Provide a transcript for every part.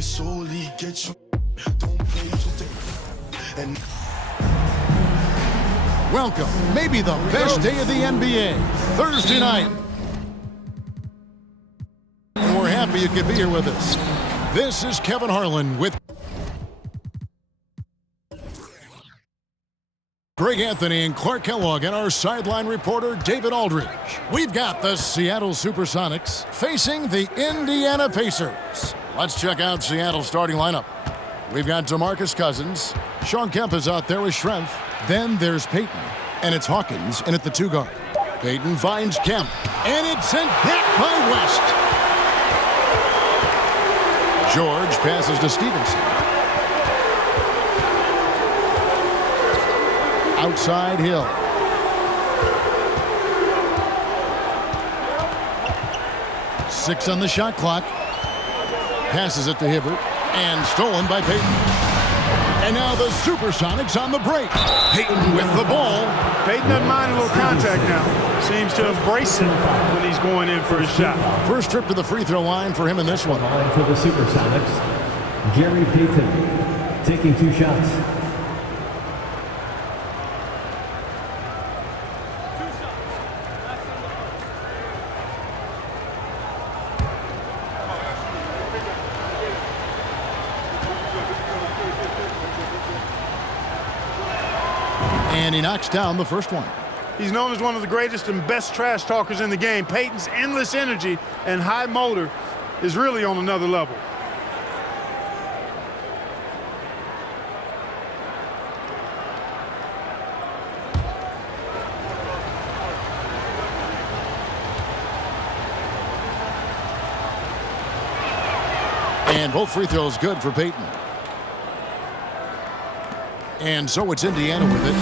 can solely get you. Don't play today. And welcome, maybe the best day of the NBA, Thursday night. And we're happy you could be here with us. This is Kevin Harlan with Greg Anthony and Clark Kellogg and our sideline reporter, David Aldridge. We've got the Seattle Supersonics facing the Indiana Pacers. Let's check out Seattle's starting lineup. We've got DeMarcus Cousins. Shawn Kemp is out there with Schrempf. Then there's Payton. And it's Hawkins in at the 2 guard. Payton finds Kemp. And it's sent back by West. George passes to Stevenson. Outside Hill. Six on the shot clock. Passes it to Hibbert. And stolen by Payton. And now the Supersonics on the break. Payton with the ball. Payton doesn't mind a little contact now. Seems to embrace it when he's going in for his shot. First trip to the free throw line for him in this one. For the Supersonics, Gary Payton taking 2 shots. And he knocks down the first one. He's known as one of the greatest and best trash talkers in the game. Payton's endless energy and high motor is really on another level. And both free throws good for Payton. And so it's Indiana with it.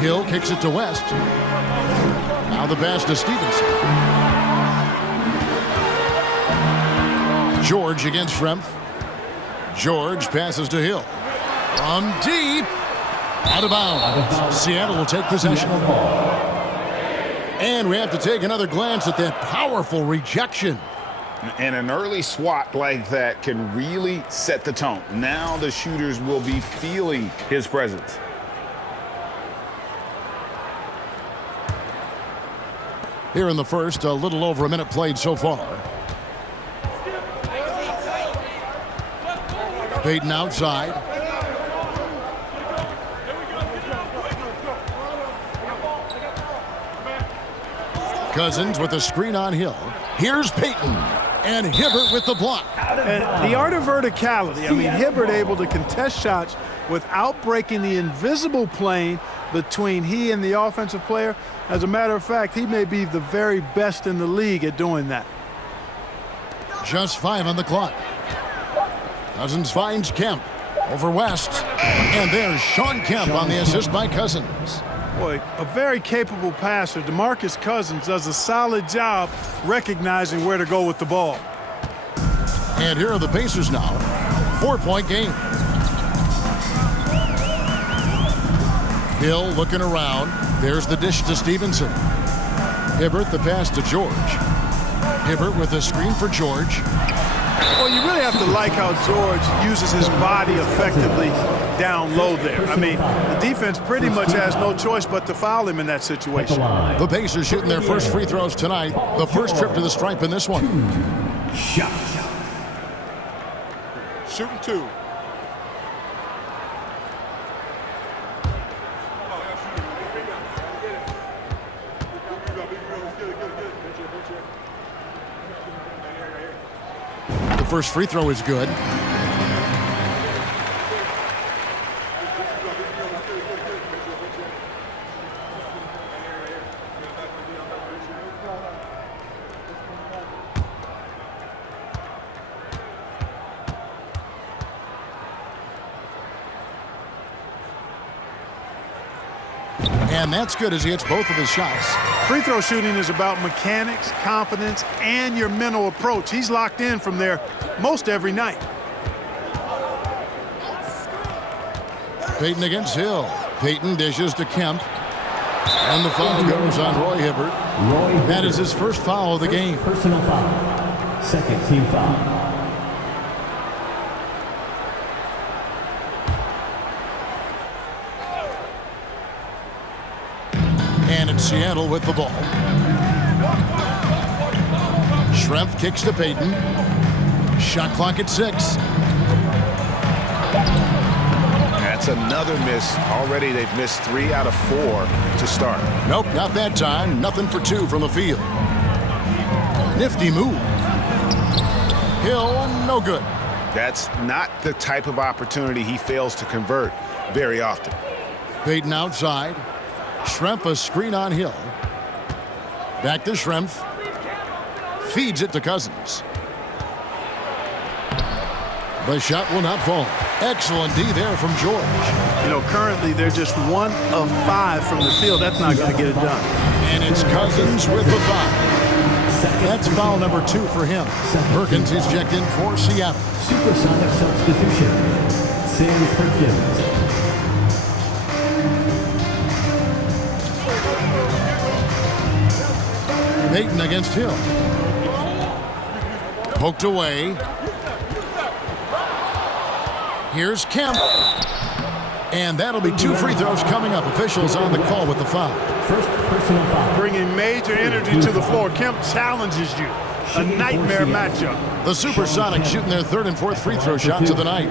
Hill kicks it to West. Now the pass to Stevenson. George against Schrempf. George passes to Hill. From deep. Out of bounds. Seattle will take possession. And we have to take another glance at that powerful rejection. And an early swat like that can really set the tone. Now the shooters will be feeling his presence. Here in the first, a little over a minute played so far. Payton outside. Cousins with a screen on Hill. Here's Payton. And Hibbert with the block. And the art of verticality. I mean, Hibbert able to contest shots without breaking the invisible plane between he and the offensive player. As a matter of fact, he may be the very best in the league at doing that. Just 5 on the clock. Cousins finds Kemp over West. And there's Shawn Kemp on the assist by Cousins. Boy, a very capable passer. DeMarcus Cousins does a solid job recognizing where to go with the ball. And here are the Pacers now. 4-point game. Hill looking around. There's the dish to Stevenson. Hibbert the pass to George. Hibbert with a screen for George. Well, you really have to like how George uses his body effectively down low there. I mean, the defense pretty much has no choice but to foul him in that situation. The Pacers shooting their first free throws tonight. The first trip to the stripe in this one. Shot. Shooting 2. The first free throw is good. And that's good as he hits both of his shots. Free throw shooting is about mechanics, confidence, and your mental approach. He's locked in from there most every night. Payton against Hill. Payton dishes to Kemp. And the foul goes on Roy Hibbert. That is his first foul of the game. Personal foul. Second team foul. And Seattle with the ball. Schrempf kicks to Payton. Shot clock at 6. That's another miss. Already they've missed 3 out of 4 to start. Nope, not that time. Nothing for 2 from the field. Nifty move. Hill, no good. That's not the type of opportunity he fails to convert very often. Payton outside. Schrempf a screen on Hill. Back to Schrempf. Feeds it to Cousins. The shot will not fall. Excellent D there from George. You know, currently they're just 1 of 5 from the field. That's not going to get it done. And it's Cousins with the foul. That's foul number 2 for him. Perkins is checked in for Seattle. Supersonic substitution. Sam Perkins. Payton against Hill. Poked away. Here's Kemp. And that'll be 2 free throws coming up. Officials on the call with the foul. First personal foul. Bringing major energy to the floor. Kemp challenges you. A nightmare matchup. The Supersonics shooting their 3rd and 4th free throw shots of the night.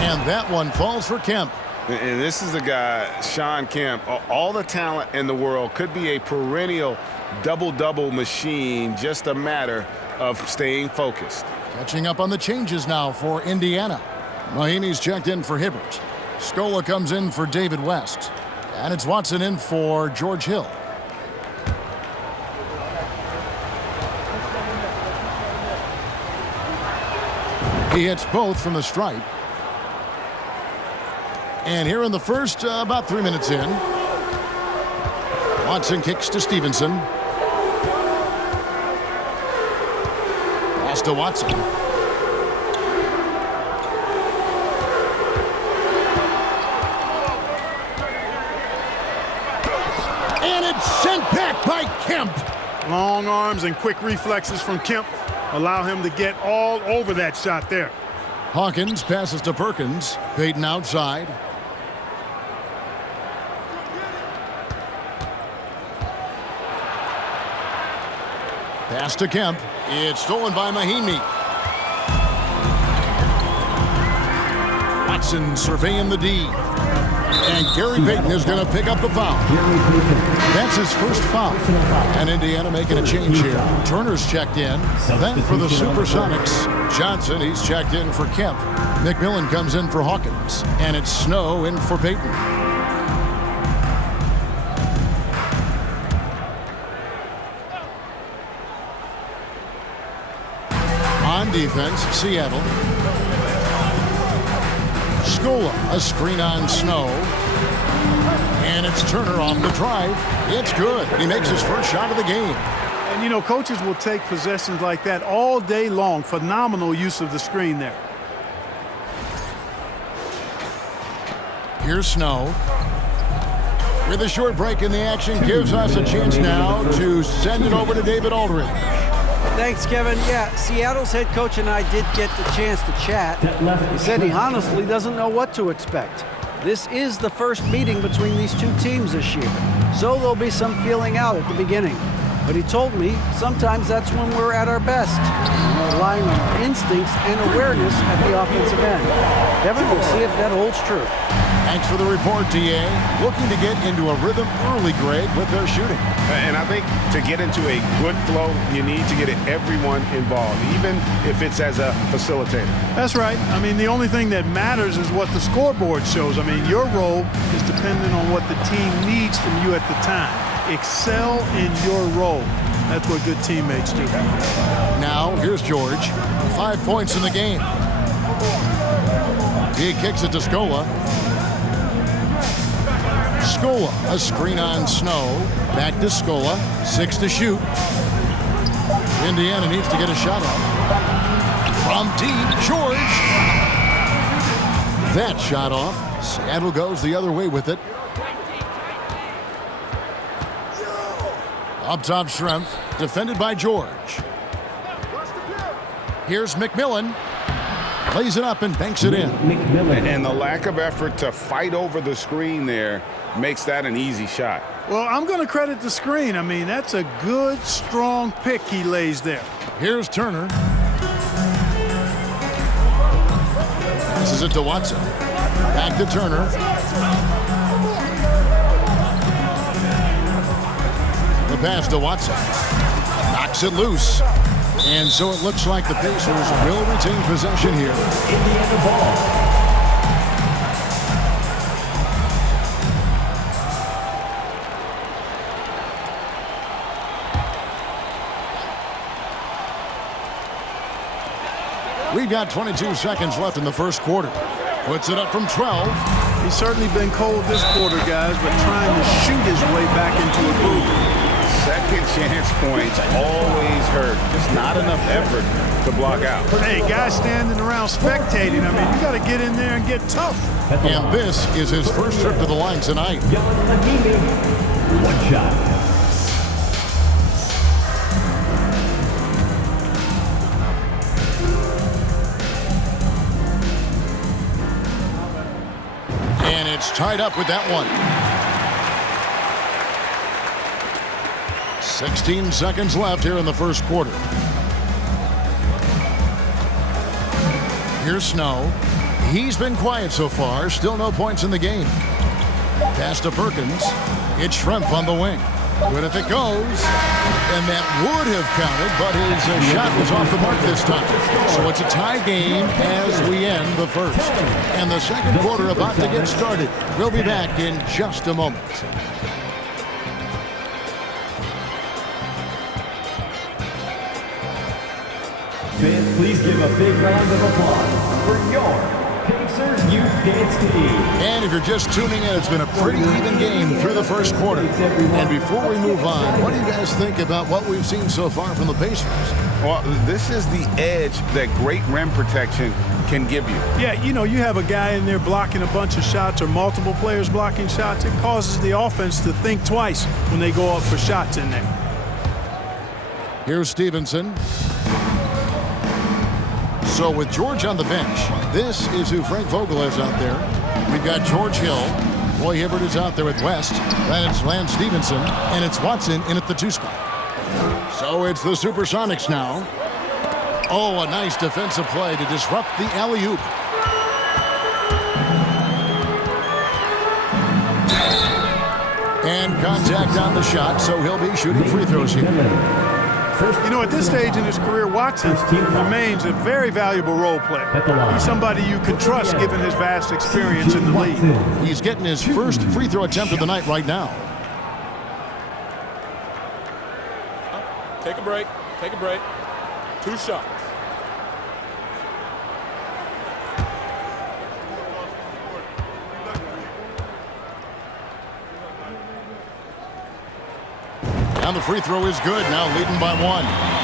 And that one falls for Kemp. And this is the guy, Shawn Kemp, all the talent in the world, could be a perennial double-double machine, just a matter of staying focused. Catching up on the changes now for Indiana. Mahinmi's checked in for Hibbert. Scola comes in for David West. And it's Watson in for George Hill. He hits both from the stripe. And here in the first, about 3 minutes in, Watson kicks to Stevenson. Pass to Watson. And it's sent back by Kemp. Long arms and quick reflexes from Kemp allow him to get all over that shot there. Hawkins passes to Perkins. Payton outside. Pass to Kemp. It's stolen by Mahinmi. Watson surveying the D. And Gary Payton is going to pick up the foul. That's his first foul. And Indiana making a change here. Turner's checked in. Then for the Supersonics, Johnson, he's checked in for Kemp. McMillan comes in for Hawkins. And it's Snow in for Payton. On defense, Seattle. Scola, a screen on Snow. And it's Turner off the drive. It's good. He makes his first shot of the game. And, you know, coaches will take possessions like that all day long. Phenomenal use of the screen there. Here's Snow. With a short break in the action, gives us a chance now to send it over to David Aldridge. Thanks, Kevin. Yeah, Seattle's head coach and I did get the chance to chat. He said he honestly doesn't know what to expect. This is the first meeting between these two teams this year, so there'll be some feeling out at the beginning. But he told me sometimes that's when we're at our best, relying on our instincts and awareness at the offensive end. Kevin, we'll see if that holds true. Thanks for the report, D.A. Looking to get into a rhythm early, Greg, with their shooting. And I think to get into a good flow, you need to get everyone involved, even if it's as a facilitator. That's right. I mean, the only thing that matters is what the scoreboard shows. I mean, your role is dependent on what the team needs from you at the time. Excel in your role. That's what good teammates do. Now, here's George. 5 points in the game. He kicks it to Scola. Scola, a screen on Snow. Back to Scola. 6 to shoot. Indiana needs to get a shot off. From deep, George. That shot off. Seattle goes the other way with it. Up top, Schrempf, defended by George. Here's McMillan. Plays it up and banks it in. And the lack of effort to fight over the screen there makes that an easy shot. Well, I'm going to credit the screen. I mean, that's a good, strong pick he lays there. Here's Turner. Passes it to Watson. Back to Turner. The pass to Watson. Knocks it loose. And so it looks like the Pacers will retain possession here. Indiana ball. We've got 22 seconds left in the first quarter. Puts it up from 12. He's certainly been cold this quarter, guys, but trying to shoot his way back into a groove. Second chance points always hurt. Just not enough effort to block out. Hey, guys standing around spectating. I mean, you got to get in there and get tough. And this is his first trip to the line tonight. One shot. And it's tied up with that one. 16 seconds left here in the first quarter. Here's Snow. He's been quiet so far. Still no points in the game. Pass to Perkins. It's Schrempf on the wing. Good if it goes. And that would have counted, but his shot was off the mark this time. So it's a tie game as we end the first. And the second quarter about to get started. We'll be back in just a moment. Fans, please give a big round of applause for your Pacers Youth Dance Team. And if you're just tuning in, it's been a pretty even game through the first quarter. And before we move on, what do you guys think about what we've seen so far from the Pacers? Well, this is the edge that great rim protection can give you. Yeah, you know, you have a guy in there blocking a bunch of shots or multiple players blocking shots. It causes the offense to think twice when they go up for shots in there. Here's Stevenson. So with George on the bench, this is who Frank Vogel has out there. We've got George Hill. Roy Hibbert is out there with West. Then it's Lance Stevenson, and it's Watson in at the 2 spot. So it's the Supersonics now. Oh, a nice defensive play to disrupt the alley-oop. And contact on the shot, so he'll be shooting free throws here. You know, at this stage in his career, Watson remains a very valuable role player. He's somebody you can trust given his vast experience in the league. He's getting his first free throw attempt of the night right now. Take a break. Take a break. 2 shots. And the free throw is good, now leading by 1.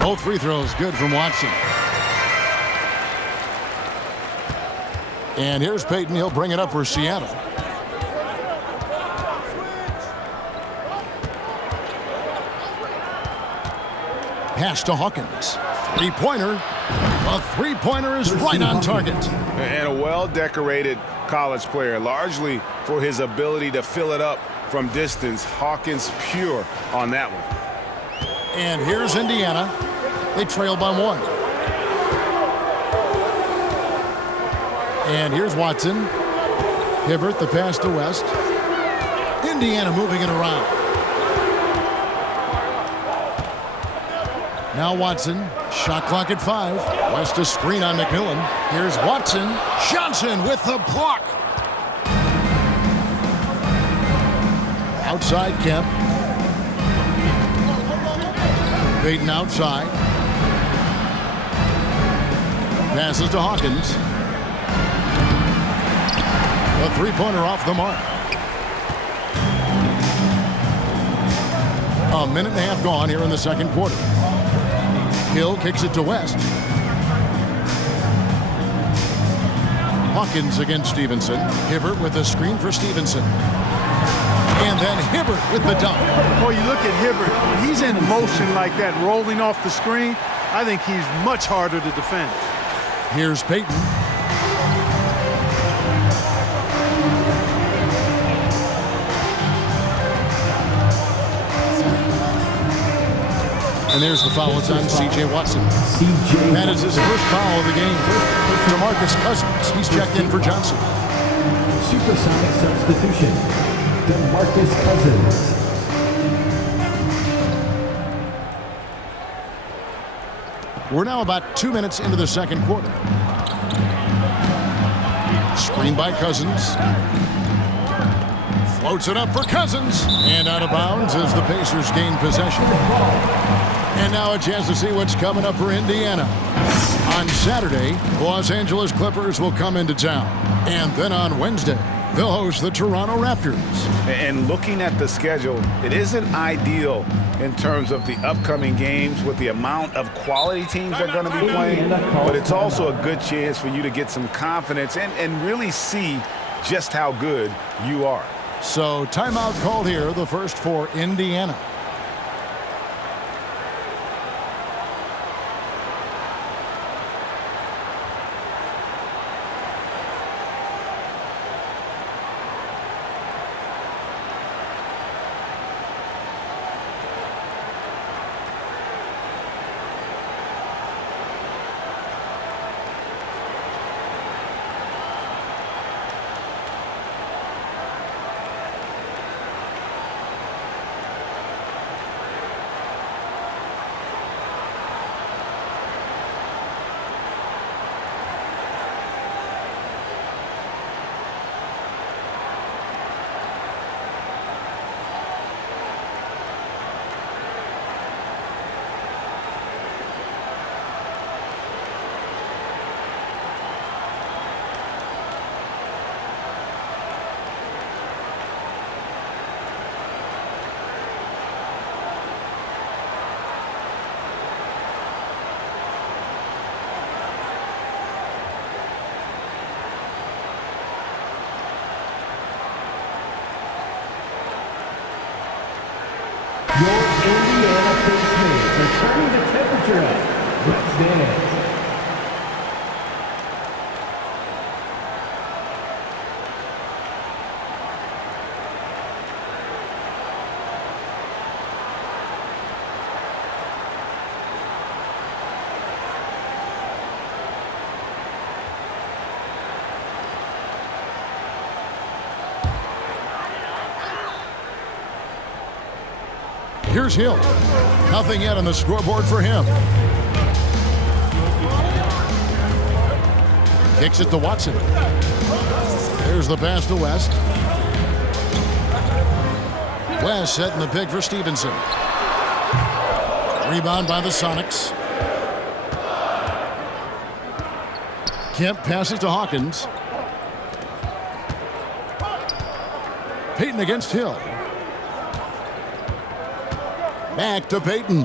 Both free throws good from Watson. And here's Payton. He'll bring it up for Seattle. Pass to Hawkins. Three-pointer. A three-pointer is right on target. And a well-decorated college player, largely for his ability to fill it up from distance. Hawkins pure on that one. And here's Indiana. They trail by 1. And here's Watson. Hibbert, the pass to West. Indiana moving it around. Now Watson, shot clock at 5. West a screen on McMillan. Here's Watson. Johnson with the block. Outside Kemp. Payton outside. Passes to Hawkins. A three-pointer off the mark. A minute and a half gone here in the second quarter. Hill kicks it to West. Hawkins against Stevenson. Hibbert with a screen for Stevenson. And then Hibbert with the dunk. Boy, you look at Hibbert. When he's in motion like that, rolling off the screen, I think he's much harder to defend. Here's Payton. And there's the foul. It's on C.J. Watson. That is his first foul of the game. DeMarcus Cousins. He's checked in for Johnson. Supersonic substitution. DeMarcus Cousins. We're now about 2 minutes into the second quarter. Screen by Cousins. Floats it up for Cousins. And out of bounds as the Pacers gain possession. And now a chance to see what's coming up for Indiana. On Saturday, Los Angeles Clippers will come into town. And then on Wednesday, they'll host the Toronto Raptors. And looking at the schedule, it isn't ideal in terms of the upcoming games with the amount of quality teams they're going to be playing, but it's also a good chance for you to get some confidence and really see just how good you are. So timeout called here, the first for Indiana. Your Indiana Pacers are turning the temperature up. Let's dance. Here's Hill. Nothing yet on the scoreboard for him. Kicks it to Watson. There's the pass to West. West setting the pick for Stevenson. Rebound by the Sonics. Kemp passes to Hawkins. Payton against Hill. Back to Payton.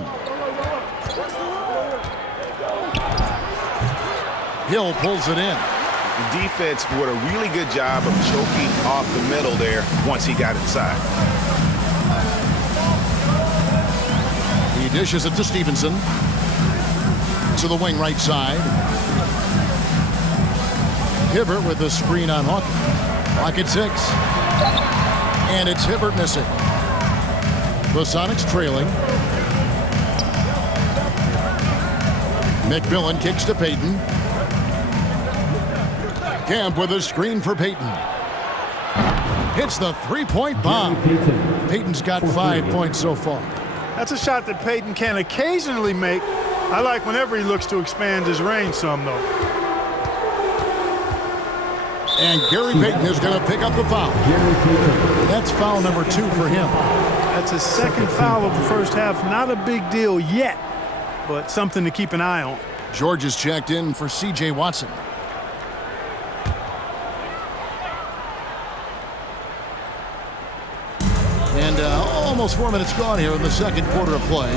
Hill pulls it in. The defense did a really good job of choking off the middle there once he got inside. He dishes it to Stevenson. To the wing right side. Hibbert with the screen on Hawkins. Clock at 6. And it's Hibbert missing. The Sonics trailing. McMillan kicks to Payton. Camp with a screen for Payton. Hits the three-point bomb. Payton's got 5 points so far. That's a shot that Payton can occasionally make. I like whenever he looks to expand his range some, though. And Gary Payton is going to pick up the foul. That's foul number 2 for him. That's his second foul of the first half. Not a big deal yet, but something to keep an eye on. George is checked in for C.J. Watson. And almost 4 minutes gone here in the second quarter of play.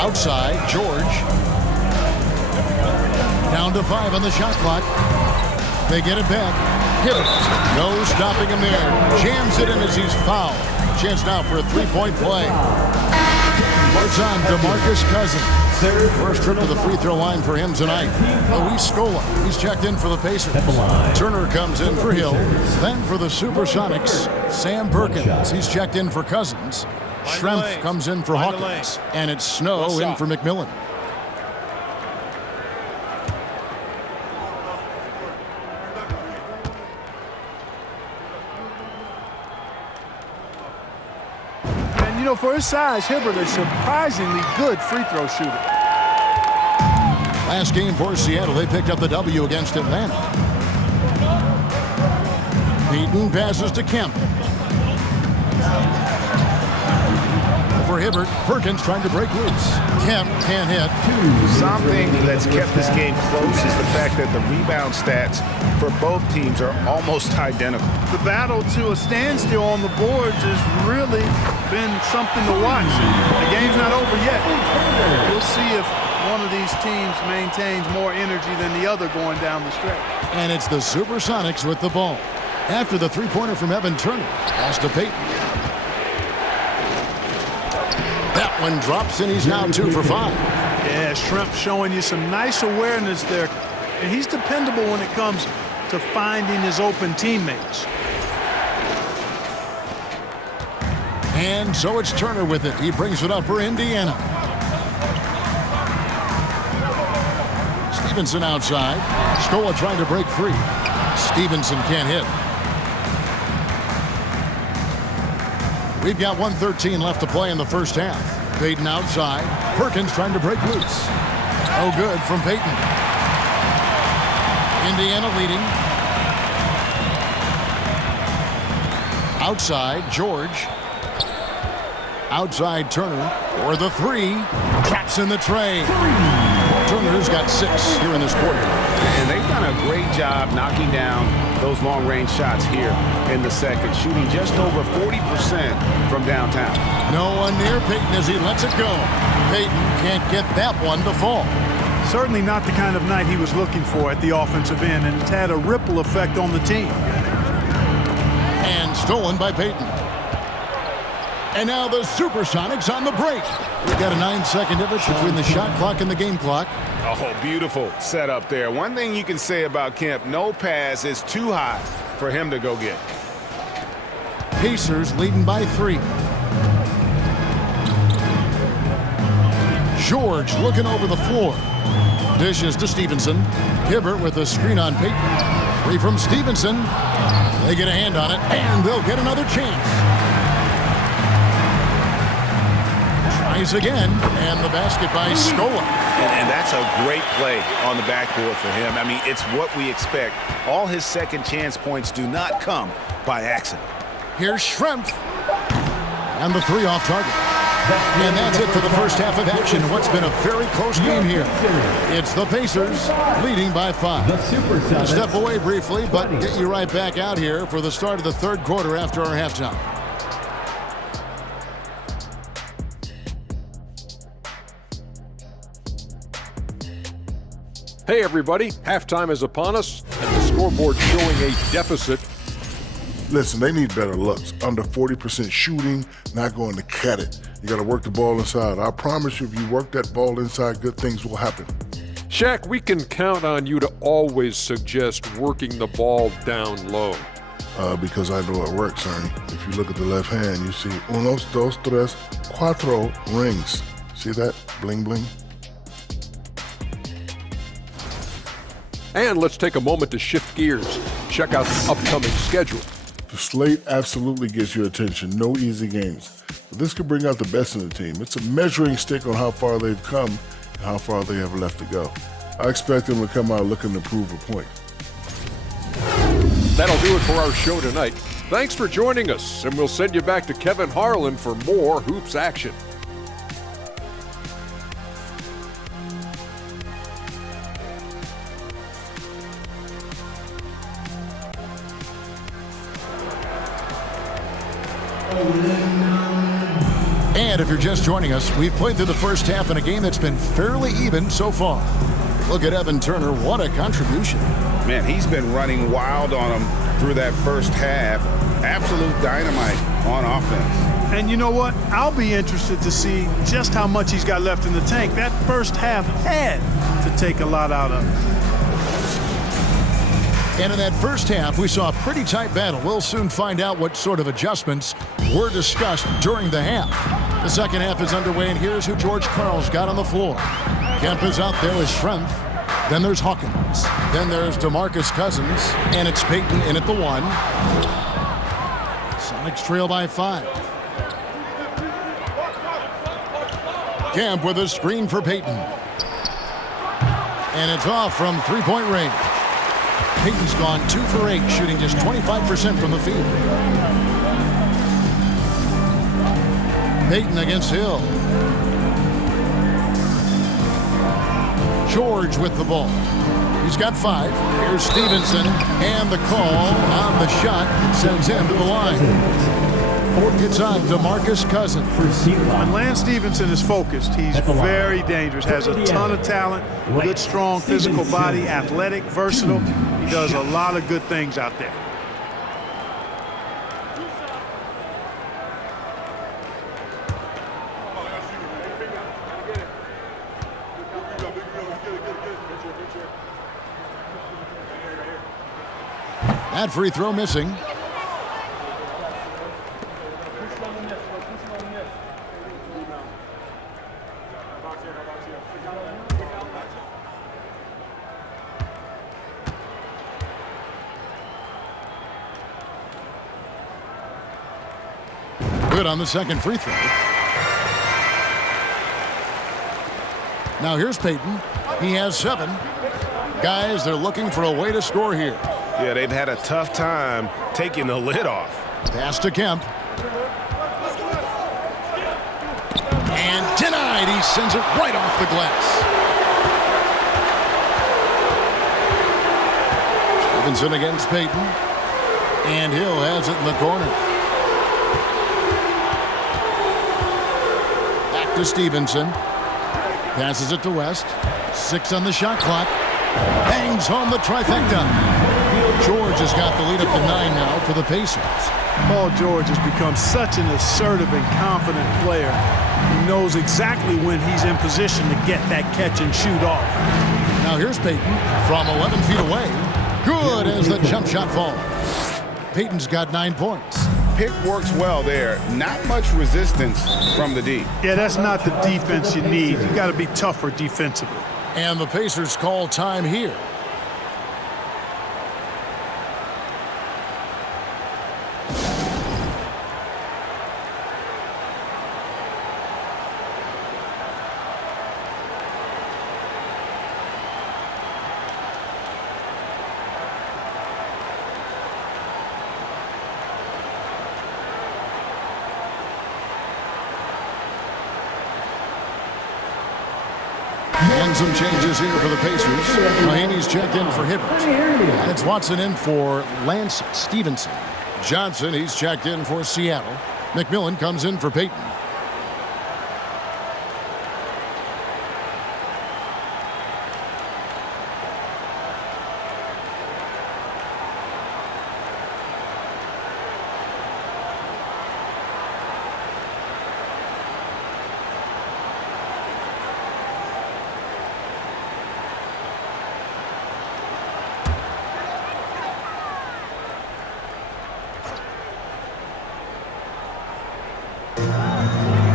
Outside, George. Down to 5 on the shot clock. They get it back. Hibbert. No stopping him there. Jams it in as he's fouled. Chance now for a three-point play. It's on DeMarcus Cousins. First trip to the free throw line for him tonight. Luis Scola, he's checked in for the Pacers. Turner comes in for Hill. Then for the Supersonics, Sam Perkins. He's checked in for Cousins. Schrempf comes in for Hawkins. And it's Snow in for McMillan. You know, for his size, Hibbert is surprisingly good free throw shooter. Last game for Seattle, they picked up the W against Atlanta. Payton passes to Kemp. For Hibbert, Perkins trying to break loose. Kemp can't hit. Something that's kept this game close is the fact that the rebound stats for both teams are almost identical. The battle to a standstill on the boards has really been something to watch. The game's not over yet. We'll see if one of these teams maintains more energy than the other going down the stretch. And it's the Supersonics with the ball. After the three-pointer from Evan Turner, pass to Payton. That one drops, and he's now 2 for 5. Yeah, Schrempf showing you some nice awareness there. And he's dependable when it comes to finding his open teammates. And so it's Turner with it. He brings it up for Indiana. Stevenson outside. Scola trying to break free. Stevenson can't hit. We've got 1:13 left to play in the first half. Payton outside. Perkins trying to break loose. Oh, good from Payton. Indiana leading. Outside, George. Outside, Turner for the three. Traps in the tray. Turner's got 6 here in this quarter. And they've done a great job knocking down those long-range shots here in the second, shooting just over 40% from downtown. No one near Payton as he lets it go. Payton can't get that one to fall. Certainly not the kind of night he was looking for at the offensive end, and it's had a ripple effect on the team. And stolen by Payton. And now the Supersonics on the break. We've got a 9-second difference between the shot clock and the game clock. Oh, beautiful setup there. One thing you can say about Kemp, no pass is too high for him to go get. Pacers leading by 3. George looking over the floor. Dishes to Stevenson. Hibbert with a screen on Payton. 3 from Stevenson. They get a hand on it, and they'll get another chance. Tries again, and the basket by Scola. And that's a great play on the backboard for him. I mean, it's what we expect. All his second chance points do not come by accident. Here's Schrempf. And the 3 off target. And that's it for the first half of action. What's been a very close game here. It's the Pacers leading by 5. I'll step away briefly, but get you right back out here for the start of the third quarter after our halftime. Hey everybody, halftime is upon us, and the scoreboard showing a deficit. Listen, they need better looks. Under 40% shooting, not going to cut it. You got to work the ball inside. I promise you, if you work that ball inside, good things will happen. Shaq, we can count on you to always suggest working the ball down low. Because I know it works, Ernie. If you look at the left hand, you see unos, dos, tres, cuatro rings. See that? Bling, bling. And let's take a moment to shift gears. Check out the upcoming schedule. The slate absolutely gets your attention. No easy games. But this could bring out the best in the team. It's a measuring stick on how far they've come and how far they have left to go. I expect them to come out looking to prove a point. That'll do it for our show tonight. Thanks for joining us, and we'll send you back to Kevin Harlan for more hoops action. And if you're just joining us, we've played through the first half in a game that's been fairly even so far. Look at Evan Turner. What a contribution. Man, he's been running wild on him through that first half. Absolute dynamite on offense. And you know what? I'll be interested to see just how much he's got left in the tank. That first half had to take a lot out of him. And in that first half, we saw a pretty tight battle. We'll soon find out what sort of adjustments were discussed during the half. The second half is underway, and here's who George Karl's got on the floor. Kemp is out there with Schrempf. Then there's Hawkins. Then there's DeMarcus Cousins, and it's Payton in at the 1. Sonics trail by 5. Kemp with a screen for Payton. And it's off from three-point range. Payton's gone 2 for 8, shooting just 25% from the field. Payton against Hill. George with the ball. He's got 5. Here's Stevenson, and the call on the shot sends him to the line. It's on DeMarcus Cousins. When Lance Stevenson is focused, he's very dangerous, has a ton of talent, good, strong, physical body, athletic, versatile. He does a lot of good things out there. That free throw missing. Good on the second free throw. Now here's Payton. He has 7. Guys, they're looking for a way to score here. Yeah, they've had a tough time taking the lid off. Pass to Kemp. And denied. He sends it right off the glass. Stevenson against Payton. And Hill has it in the corner. Back to Stevenson. Passes it to West. 6 on the shot clock. Bangs home the trifecta. George has got the lead up to 9 now for the Pacers. Paul George has become such an assertive and confident player. He knows exactly when he's in position to get that catch and shoot off. Now here's Payton from 11 feet away. Good as the jump shot falls. Payton's got 9 points. Pick works well there. Not much resistance from the D. Yeah, that's not the defense you need. You got to be tougher defensively. And the Pacers call time here. And some changes here for the Pacers. Mahaney's checked in for Hibbert. And it's Watson in for Lance Stevenson. Johnson, he's checked in for Seattle. McMillan comes in for Payton.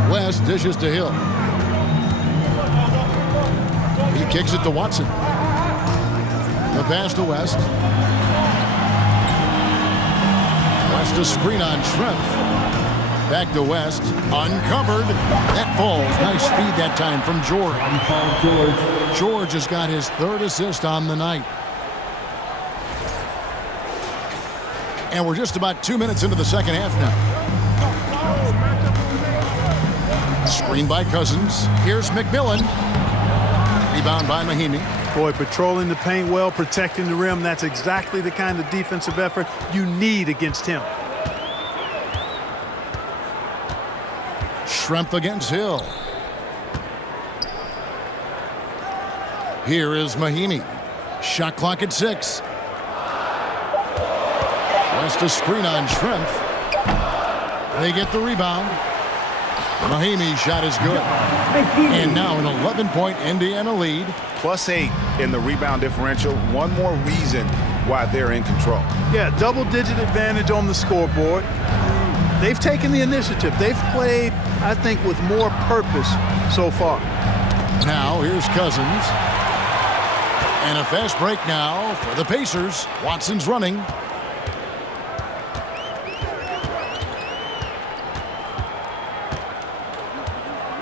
West dishes to Hill. He kicks it to Watson. The pass to West. West a screen on Schrempf. Back to West. Uncovered. That falls. Nice feed that time from George. George has got his 3rd assist on the night. And we're just about 2 minutes into the second half now. Screen by Cousins. Here's McMillan. Rebound by Mahaney. Boy, patrolling the paint well, protecting the rim. That's exactly the kind of defensive effort you need against him. Schrempf against Hill. Here is Mahimi. Shot clock at 6. West a screen on Schrempf. They get the rebound. Mahimi's shot is good. And now an 11-point Indiana lead. +8 in the rebound differential. One more reason why they're in control. Yeah, double-digit advantage on the scoreboard. They've taken the initiative. They've played, I think, with more purpose so far. Now here's Cousins. And a fast break now for the Pacers. Watson's running.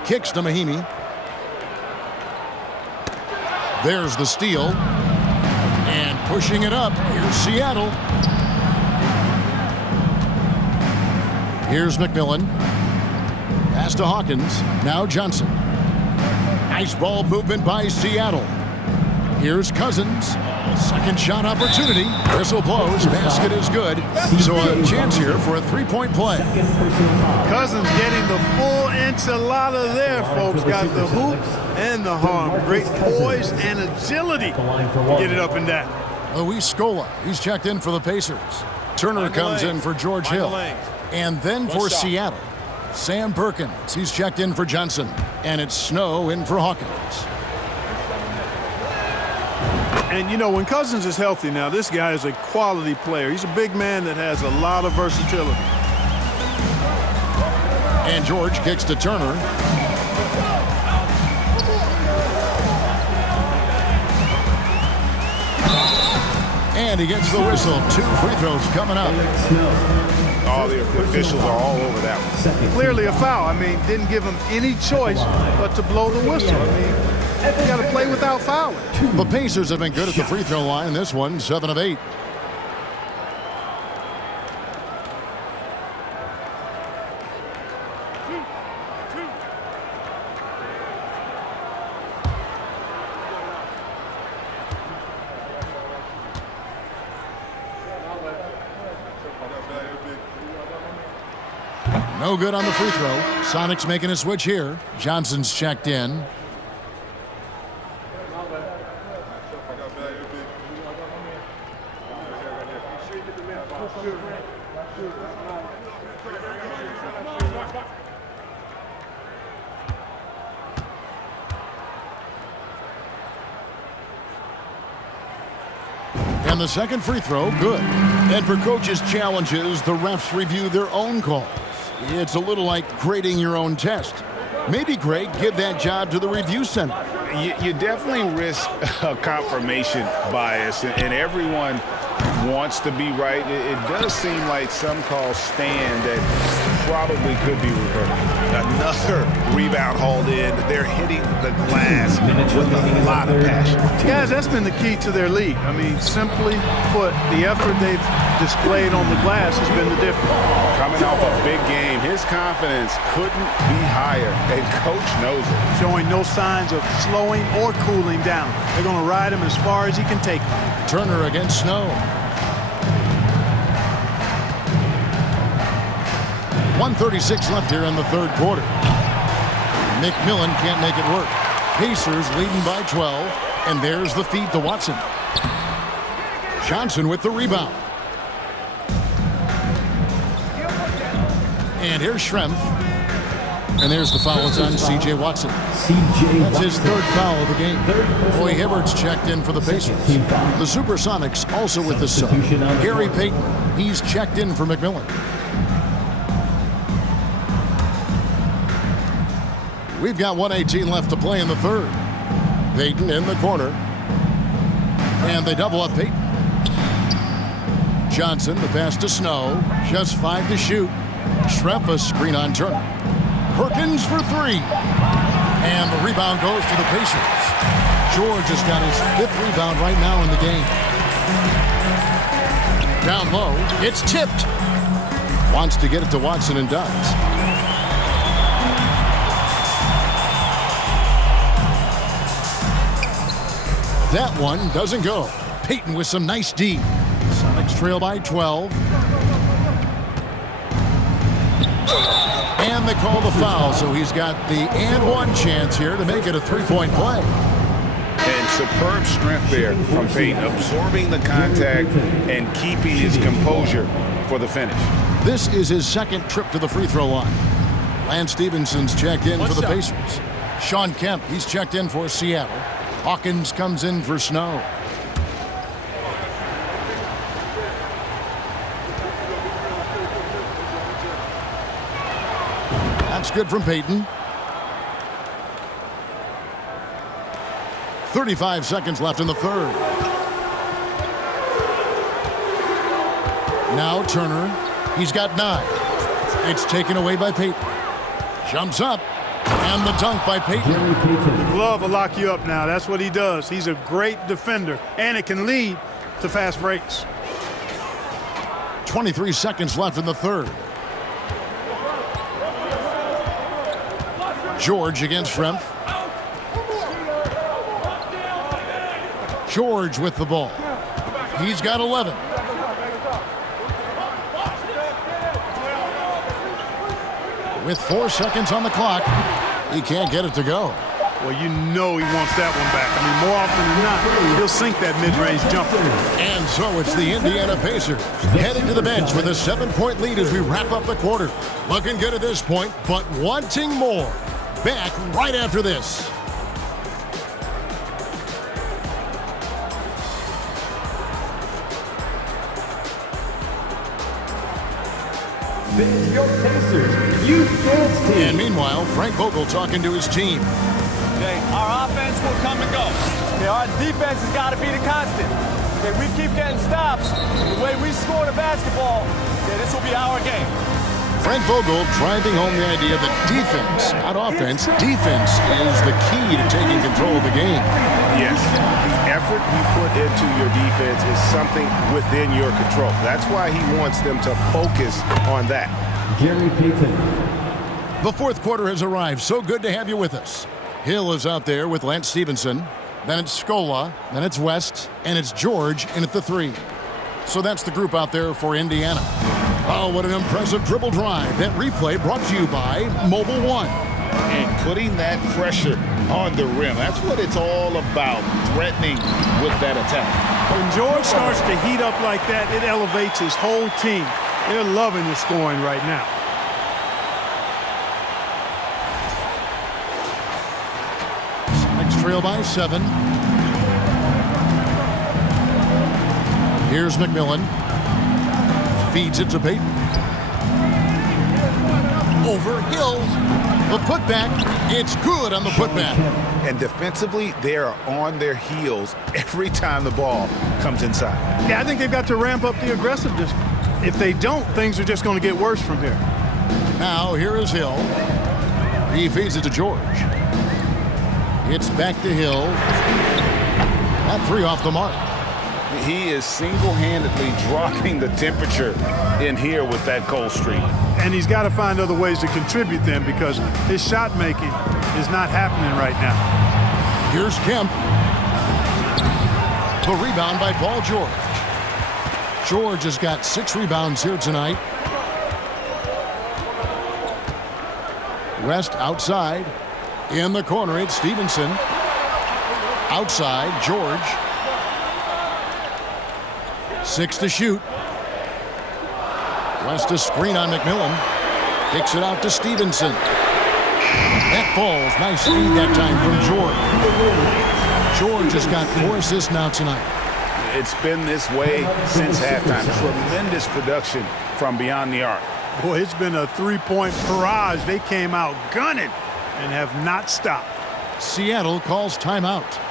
Kicks to Mahimi. There's the steal. And pushing it up. Here's Seattle. Here's McMillan. Pass to Hawkins. Now Johnson. Nice ball movement by Seattle. Here's Cousins. Second shot opportunity. Whistle blows. Basket is good. So a chance here for a three-point play. Cousins getting the full enchilada there, folks. Got the hoop and the arm. Great poise and agility to get it up and down. Luis Scola. He's checked in for the Pacers. Turner comes in for George Hill. And then for Seattle, Sam Perkins. He's checked in for Johnson. And it's Snow in for Hawkins. And, you know, when Cousins is healthy now, this guy is a quality player. He's a big man that has a lot of versatility. And George kicks to Turner. And he gets the whistle. 2 free throws coming up. All the officials are all over that one. Clearly a foul. I mean, didn't give him any choice but to blow the whistle. I mean, you got to play without fouling. The Pacers have been good at the free throw line. This one, 7 of 8. No good on the free throw. Sonics making a switch here. Johnson's checked in. And the second free throw, good. And for coaches' challenges, the refs review their own calls. It's a little like grading your own test. Maybe, Greg, give that job to the review center. You definitely risk a confirmation bias, and everyone wants to be right. It does seem like some calls stand that probably could be reversed. Another rebound hauled in. They're hitting the glass with a lot of passion. Guys, that's been the key to their lead. I mean, simply put, the effort they've displayed on the glass has been the difference. Coming off a big game, his confidence couldn't be higher, and Coach knows it. Showing no signs of slowing or cooling down. They're going to ride him as far as he can take him. Turner against Snow. 1:36 left here in the third quarter. McMillan can't make it work. Pacers leading by 12, and there's the feed to Watson. Johnson with the rebound. And here's Schrempf. And there's the foul. It's on C.J. Watson. That's his third foul of the game. Roy Hibbert's checked in for the Pacers. The Supersonics also with the sub. Gary Payton. He's checked in for McMillan. We've got 1:18 left to play in the third. Payton in the corner. And they double up Payton. Johnson, the pass to Snow. Just 5 to shoot. Schrempf a screen on Turner. Perkins for 3. And the rebound goes to the Pacers. George has got his 5th rebound right now in the game. Down low. It's tipped. Wants to get it to Watson and does. That one doesn't go. Payton with some nice D. Sonics trail by 12. And And they call the foul, so he's got the and one chance here to make it a three-point play. And superb strength there from Payton, absorbing the contact and keeping his composure for the finish. This is his second trip to the free throw line. Lance Stephenson's checked in for the Pacers. Sean Kemp, he's checked in for Seattle. Hawkins comes in for Snow. That's good from Payton. 35 seconds left in the third. Now Turner. He's got 9. It's taken away by Payton. Jumps up. And the dunk by Payton. The glove will lock you up now. That's what he does. He's a great defender. And it can lead to fast breaks. 23 seconds left in the third. George against Schrempf. George with the ball. He's got 11. With 4 seconds on the clock, he can't get it to go. Well, you know he wants that one back. I mean, more often than not, he'll sink that mid-range jumper. And so it's the Indiana Pacers heading to the bench with a 7-point lead as we wrap up the quarter. Looking good at this point, but wanting more. Back right after this. This is your Pacers Youth Dance Team. And meanwhile, Frank Vogel talking to his team. Okay, our offense will come and go. Okay, our defense has got to be the constant. Okay, we keep getting stops. The way we score the basketball, okay, this will be our game. Frank Vogel driving home the idea that defense, not offense, defense is the key to taking control of the game. Yes, the effort you put into your defense is something within your control. That's why he wants them to focus on that. Gary Payton. The fourth quarter has arrived. So good to have you with us. Hill is out there with Lance Stephenson. Then it's Scola. Then it's West. And it's George in at the 3. So that's the group out there for Indiana. Oh, what an impressive dribble drive. That replay brought to you by Mobile One. And putting that pressure on the rim. That's what it's all about, threatening with that attack. When George starts to heat up like that, it elevates his whole team. They're loving the scoring right now. Sonics trail by 7. Here's McMillan. Feeds it to Payton. Over Hill. The putback. It's good on the putback. And defensively, they are on their heels every time the ball comes inside. Yeah, I think they've got to ramp up the aggressiveness. If they don't, things are just going to get worse from here. Now, here is Hill. He feeds it to George. It's back to Hill. That 3 off the mark. He is single-handedly dropping the temperature in here with that cold streak. And he's got to find other ways to contribute then because his shot making is not happening right now. Here's Kemp. The rebound by Paul George. George has got 6 rebounds here tonight. West outside. In the corner, it's Stevenson. Outside, George. 6 to shoot. West a screen on McMillan. Kicks it out to Stevenson. That falls. Nice feed that time from George. George has got 4 assists now tonight. It's been this way since halftime. Tremendous production from beyond the arc. Boy, it's been a 3-point barrage. They came out gunning and have not stopped. Seattle calls timeout.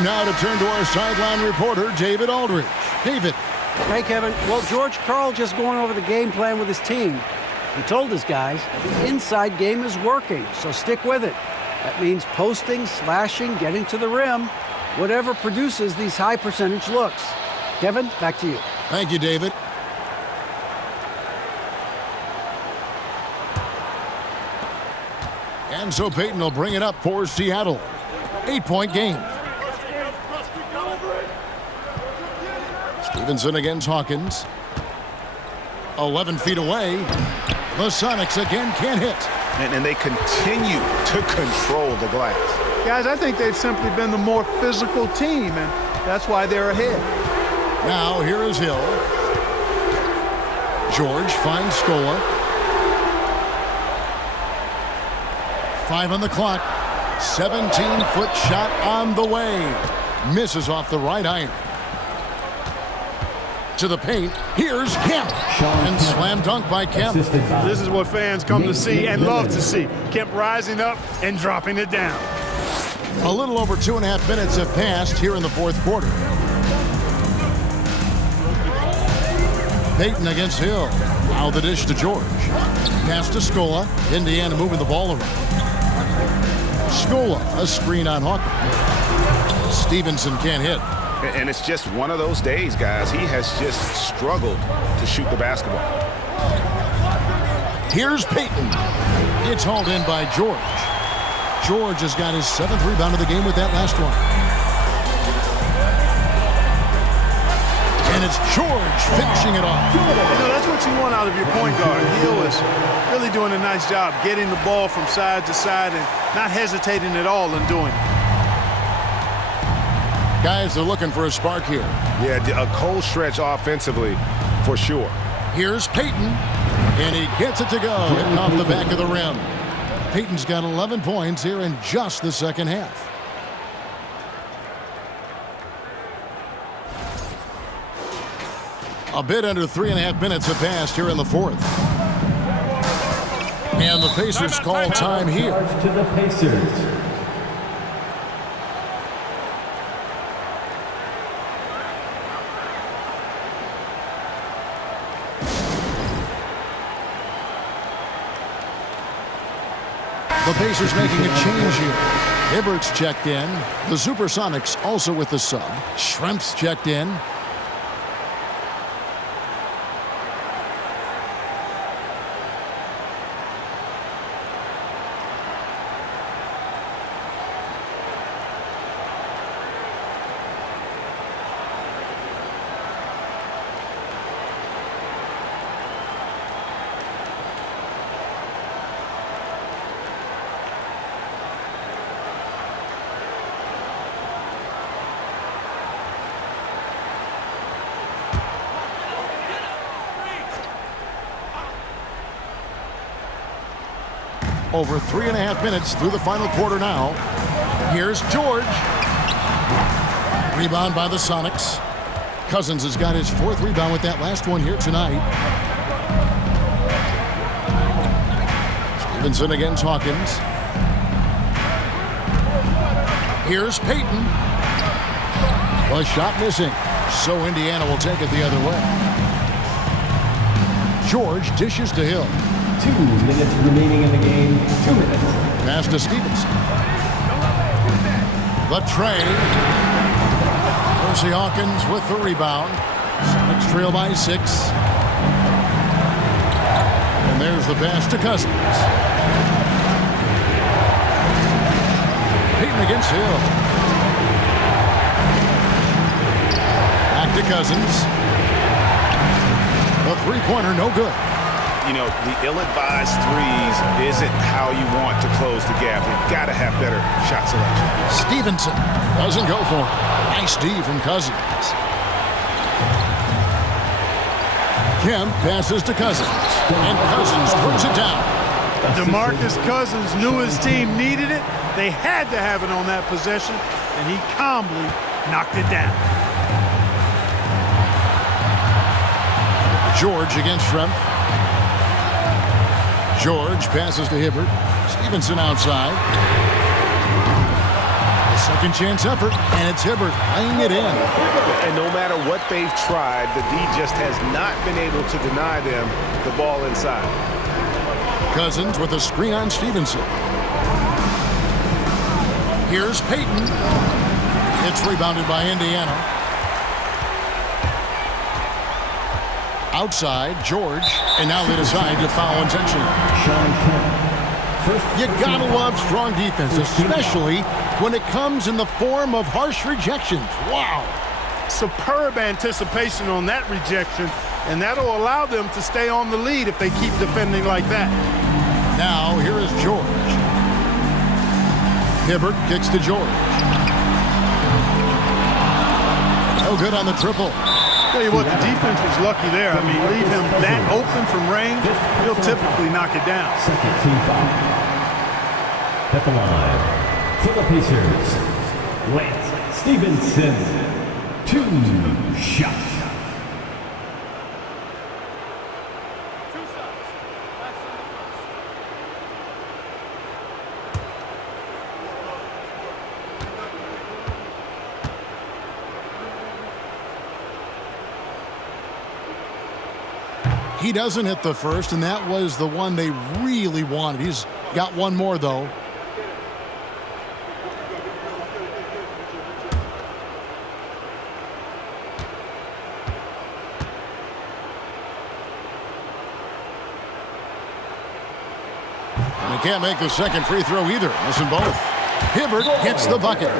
Time now to turn to our sideline reporter, David Aldridge. David. Hey, Kevin. Well, George Karl just going over the game plan with his team. He told his guys the inside game is working, so stick with it. That means posting, slashing, getting to the rim, whatever produces these high percentage looks. Kevin, back to you. Thank you, David. And so Payton will bring it up for Seattle. 8-point game. Stevenson against Hawkins. 11 feet away. The Sonics again can't hit. And they continue to control the glass. Guys, I think they've simply been the more physical team, and that's why they're ahead. Now here is Hill. George finds Scola. 5 on the clock. 17-foot shot on the way. Misses off the right iron. To the paint. Here's Kemp. And slam dunk by Kemp. This is what fans come to see and love to see. Kemp rising up and dropping it down. A little over 2.5 minutes have passed here in the fourth quarter. Payton against Hill. Now the dish to George. Pass to Scola. Indiana moving the ball around. Scola, a screen on Hawkins. Stevenson can't hit. And it's just one of those days, guys. He has just struggled to shoot the basketball. Here's Payton. It's hauled in by George. George has got his 7th rebound of the game with that last one. And it's George finishing it off. You know, that's what you want out of your point guard. Hill is really doing a nice job getting the ball from side to side and not hesitating at all in doing it. Guys are looking for a spark here. Yeah, a cold stretch offensively for sure. Here's Payton, and he gets it to go, hitting off the back of the rim. Payton's got 11 points here in just the second half. A bit under 3.5 minutes have passed here in the fourth. And the Pacers call time here. To the Pacers. The Pacers making a change here. Hibbert's checked in. The Supersonics also with the sub. Schrempf's checked in. Over 3.5 minutes through the final quarter now. Here's George. Rebound by the Sonics. Cousins has got his 4th rebound with that last one here tonight. Stevenson against Hawkins. Here's Payton. A shot missing. So Indiana will take it the other way. George dishes to Hill. 2 minutes remaining in the game. 2 minutes. Pass to Stevenson. The tray. Percy Hawkins with the rebound. Sonics trail by 6. And there's the pass to Cousins. Payton against Hill. Back to Cousins. The three-pointer no good. You know, the ill-advised threes isn't how you want to close the gap. You've got to have better shot selection. Stevenson doesn't go for it. Nice D from Cousins. Kemp passes to Cousins. And Cousins puts it down. DeMarcus Cousins knew his team needed it. They had to have it on that possession, and he calmly knocked it down. George against Schrempf. George passes to Hibbert. Stevenson outside. The Second chance effort, and it's Hibbert laying it in. And no matter what they've tried, the D just has not been able to deny them the ball inside. Cousins with a screen on Stevenson. Here's Payton. It's rebounded by Indiana. Outside, George, and now they decide to foul intentionally. You gotta love strong defense, especially when it comes in the form of harsh rejections. Wow. Superb anticipation on that rejection, and that'll allow them to stay on the lead if they keep defending like that. Now, here is George. Hibbert kicks to George. No good on the triple. Tell you what, the defense was lucky there. I mean, leave him that open from range, he'll typically knock it down. Second team foul. At the line, for the Pacers, Lance Stevenson, 2 shots. He doesn't hit the first, and that was the one they really wanted. He's got one more, though. And he can't make the second free throw either. Missing both. Hibbert hits the bucket.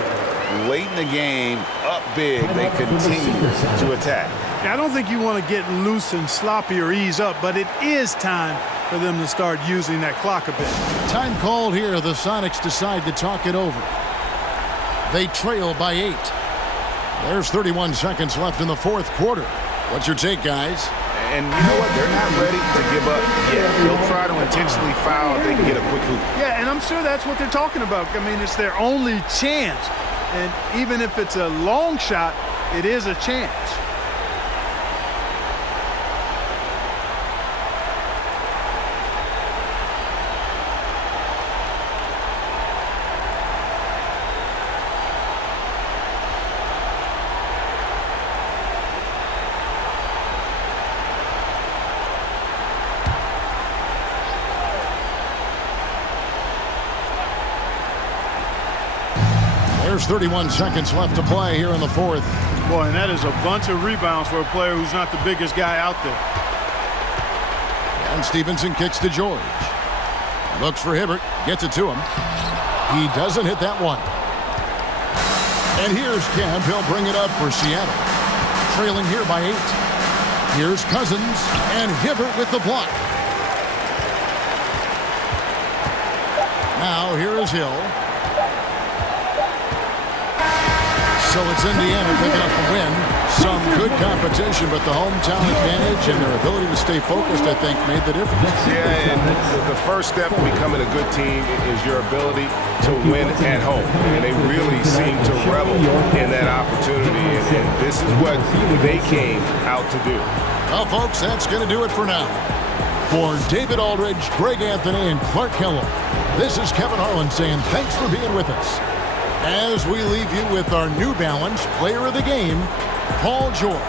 Late in the game, up big, they continue to attack. I don't think you want to get loose and sloppy or ease up, but it is time for them to start using that clock a bit. Time called here. The Sonics decide to talk it over. They trail by 8. There's 31 seconds left in the fourth quarter. What's your take, guys? And you know what? They're not ready to give up yet. They'll try to intentionally foul if they can get a quick hoop. Yeah, and I'm sure that's what they're talking about. I mean, it's their only chance. And even if it's a long shot, it is a chance. There's 31 seconds left to play here in the fourth. Boy, and that is a bunch of rebounds for a player who's not the biggest guy out there. And Stevenson kicks to George. Looks for Hibbert. Gets it to him. He doesn't hit that one. And here's Kemp. He'll bring it up for Seattle. Trailing here by 8. Here's Cousins. And Hibbert with the block. Now here is Hill. So it's Indiana picking up the win. Some good competition, but the hometown advantage and their ability to stay focused, I think, made the difference. Yeah, and the first step to becoming a good team is your ability to win at home. And they really seem to revel in that opportunity, and this is what they came out to do. Well, folks, that's going to do it for now. For David Aldridge, Greg Anthony, and Clark Kellogg, this is Kevin Harlan saying thanks for being with us. As we leave you with our New Balance Player of the Game, Paul George.